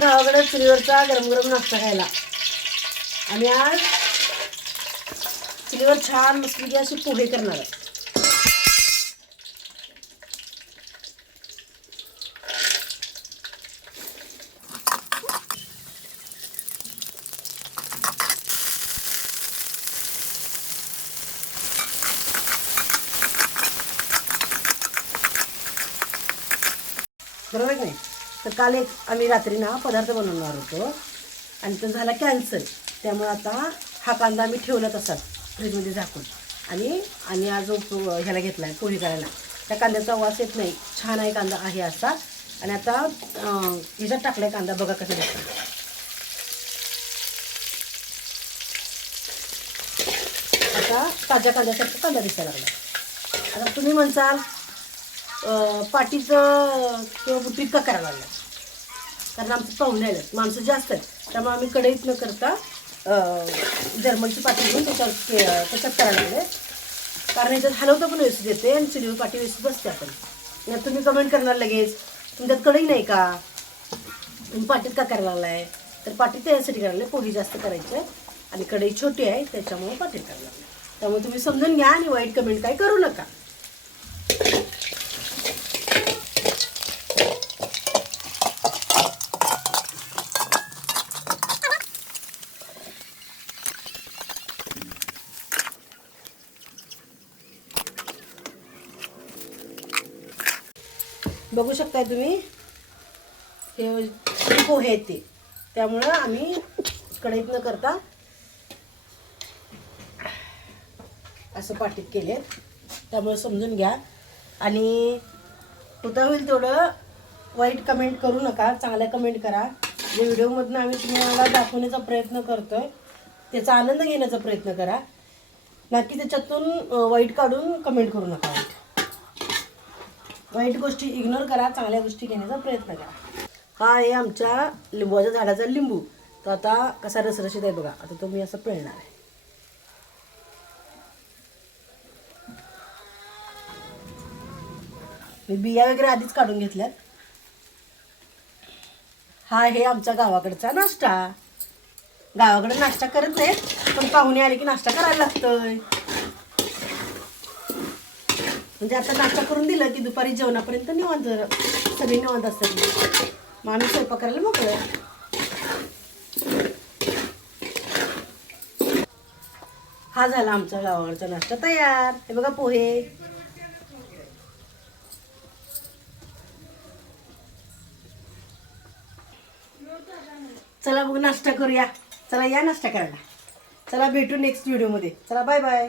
गावाकडे चुलीवरचा गरम गरम नाश्ता खायला. आणि आज चुलीवर छान मस्तपैकी अशी पोहे करणार आहे. बरोबर नाही. तर काल एक आम्ही रात्री ना पदार्थ बनवणार होतो आणि तो झाला कॅन्सल. त्यामुळे आता हा कांदा आम्ही ठेवला तसाच फ्रीजमध्ये झाकून आणि आणि आज ह्याला घेतला आहे पोळी करायला. त्या कांद्याचा वास येत नाही, छान आहे कांदा आहे असा. आणि आता ह्याच्यात टाकला आहे कांदा, बघा कसं दिसतं. आता ताज्या कांद्यासारखा कांदा दिसायला लागला. आता तुम्ही म्हणसाल पाटीचं किंवा बुटीत का करायला लागलं, कारण आमचं पाहुणे आहेत, माणसं जास्त आहेत. त्यामुळे आम्ही कढईत न करता जर्मनची पाटी घेऊन त्याच्यात करायला लागले. कारण याच्यात हलवतं पण व्यवस्थित येते आणि चुलीवर पाटी व्यवस्थित बसते. आपण तुम्ही कमेंट करणार लगेच, तुमच्यात कढई नाही का, तुम्ही पाटीत का करायला लागलाय. तर पाटीत त्यासाठी करायला पोळी जास्त करायची आणि कढई छोटी आहे त्याच्यामुळे पाटीत करायला लागले. त्यामुळे तुम्ही समजून घ्या आणि वाईट कमेंट काय करू नका. बघू शकताय तुम्ही, हे पोहे आहेत ते, त्यामुळं आम्ही कढईत न करता असं पाटीत केलेत. त्यामुळे समजून घ्या आणि होता होईल तेवढं वाईट कमेंट करू नका, चांगल्या कमेंट करा. जे व्हिडिओमधून आम्ही तुम्हाला दाखवण्याचा प्रयत्न करतोय त्याचा आनंद घेण्याचा प्रयत्न करा, नक्की त्याच्यातून वाईट काढून कमेंट करू नका. वाईट गोष्टी इग्नोर करा, चांगल्या गोष्टी घेण्याचा प्रयत्न करा. हा आहे आमच्या लिंबूच्या झाडाचा लिंबू. तर आता कसा रसरशीत आहे बघा. आता तो मी असं पिळणार आहे. मी बिया वगैरे आधीच काढून घेतल्यात. हा आहे आमचा गावाकडचा नाश्ता. गावाकडे नाश्ता करत नाहीत, पण पाहुणे आले की नाश्ता करायला लागतोय. म्हणजे आता नाश्ता करून दिलं की दुपारी जेवणापर्यंत निवांत, सगळी निवांत असतात. मग आम्ही स्वयंपाक करायला मोकळं. हा झाला आमचा गावाकडचा नाश्ता तयार. हे बघा पोहे. चला बघ नाश्ता करूया. चला या नाश्ता करायला. चला भेटू नेक्स्ट व्हिडिओमध्ये. चला बाय बाय.